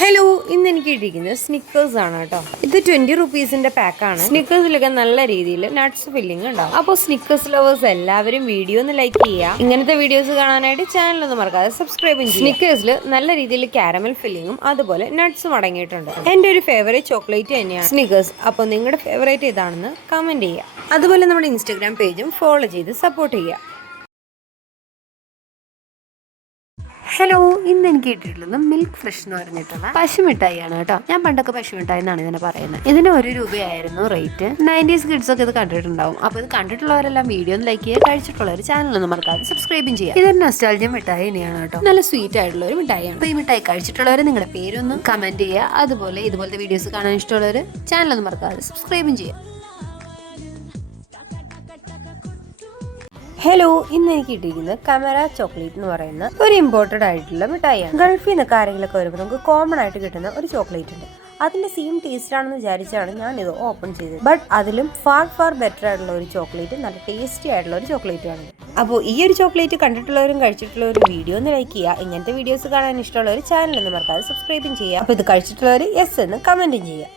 Hello, ഇന്ന് എനിക്ക് ഇരിക്കുന്നത് സ്നിക്കേഴ്സ് ആണ് കേട്ടോ. ഇത് 20 റുപ്പീസിന്റെ പാക്കാണ്. സ്നിക്കേഴ്സിലൊക്കെ നല്ല രീതിയിൽ നട്ട്സ് ഫില്ലിംഗ് ഉണ്ടാവും. അപ്പോൾ സ്നിക്കേഴ്സ് ലവേഴ്സ് എല്ലാവരും വീഡിയോ ഒന്ന് ലൈക്ക് ചെയ്യുക. ഇങ്ങനത്തെ വീഡിയോസ് കാണാനായിട്ട് ചാനൽ ഒന്ന് മറക്കാതെ സബ്സ്ക്രൈബ് ചെയ്യുക. സ്നിക്കേഴ്സിൽ നല്ല രീതിയിൽ കാരമൽ ഫില്ലിങ്ങും അതുപോലെ നട്ട്സും അടങ്ങിയിട്ടുണ്ട്. എൻ്റെ ഒരു ഫേവറേറ്റ് ചോക്ലേറ്റ് തന്നെയാണ് സ്നിക്കേഴ്സ്. അപ്പോൾ നിങ്ങളുടെ ഫേവറേറ്റ് ഏതാണെന്ന് കമന്റ് ചെയ്യുക. അതുപോലെ നമ്മുടെ ഇൻസ്റ്റാഗ്രാം പേജും ഫോളോ ചെയ്ത് സപ്പോർട്ട് ചെയ്യുക. ഹലോ, ഇന്ന് എനിക്ക് കിട്ടിയിട്ടുള്ളത് മിൽക്ക് ഫ്രഷ് എന്ന് പറഞ്ഞിട്ടുള്ള പശുമിഠായിയാണ് കേട്ടോ. ഞാൻ പണ്ടൊക്കെ പശുമിഠായി എന്നാണ് ഇതിനെ പറയുന്നത്. ഇതിന് 1 രൂപയായിരുന്നു റേറ്റ്. 90s കിഡ്സ് ഒക്കെ ഇത് കണ്ടിട്ടുണ്ടാവും. അപ്പോൾ ഇത് കണ്ടിട്ടുള്ളവരെല്ലാം വീഡിയോ ഒന്ന് ലൈക്ക് ചെയ്യുക, കഴിച്ചിട്ടുള്ളവർ ചാനലൊന്നും മറക്കാതെ സബ്സ്ക്രൈബും ചെയ്യുക. ഇതൊരു നൊസ്റ്റാൾജിയ മിഠായി തന്നെയാണ് കേട്ടോ. നല്ല സ്വീറ്റ് ആയിട്ടുള്ള ഒരു മിഠായിയാണ്. അപ്പോൾ ഈ മിഠായി കഴിച്ചിട്ടുള്ളവർ നിങ്ങളുടെ പേരൊന്ന് കമന്റ് ചെയ്യുക. അതുപോലെ ഇതുപോലത്തെ വീഡിയോസ് കാണാൻ ഇഷ്ടമുള്ളവർ ചാനലൊന്നും മറക്കാതെ സബ്സ്ക്രൈബും ചെയ്യുക. ഹലോ, ഇന്ന് എനിക്ക് കിട്ടിയിരിക്കുന്നത് കമര ചോക്ലേറ്റ് എന്ന് പറയുന്ന ഒരു ഇമ്പോർട്ടഡ് ആയിട്ടുള്ള മിഠായിയാണ്. ഗൾഫിൽ നിന്നൊക്കെ ആരെങ്കിലൊക്കെ വരുമ്പോൾ നമുക്ക് കോമൺ ആയിട്ട് കിട്ടുന്ന ഒരു ചോക്ലേറ്റ് ഉണ്ട്. അതിന്റെ സെയിം ടേസ്റ്റ് ആണെന്ന് വിചാരിച്ചാണ് ഞാൻ ഇത് ഓപ്പൺ ചെയ്തത്. ബട്ട് അതിലും ഫാർ ബെറ്റർ ആയിട്ടുള്ള ഒരു ചോക്ലേറ്റ്, നല്ല ടേസ്റ്റി ആയിട്ടുള്ള ഒരു ചോക്ലേറ്റ് ആണ്. അപ്പോൾ ഈ ഒരു ചോക്ലേറ്റ് കണ്ടിട്ടുള്ളവരും കഴിച്ചിട്ടുള്ളവരും വീഡിയോ ഒന്ന് ലൈക്ക് ചെയ്യുക. ഇങ്ങനത്തെ വീഡിയോസ് കാണാൻ ഇഷ്ടമുള്ളവർ ചാനൽ ഒന്ന് മറക്കാതെ സബ്സ്ക്രൈബും ചെയ്യുക. അപ്പോൾ ഇത് കഴിച്ചിട്ടുള്ളവർ യെസ് എന്ന് കമന്റും ചെയ്യുക.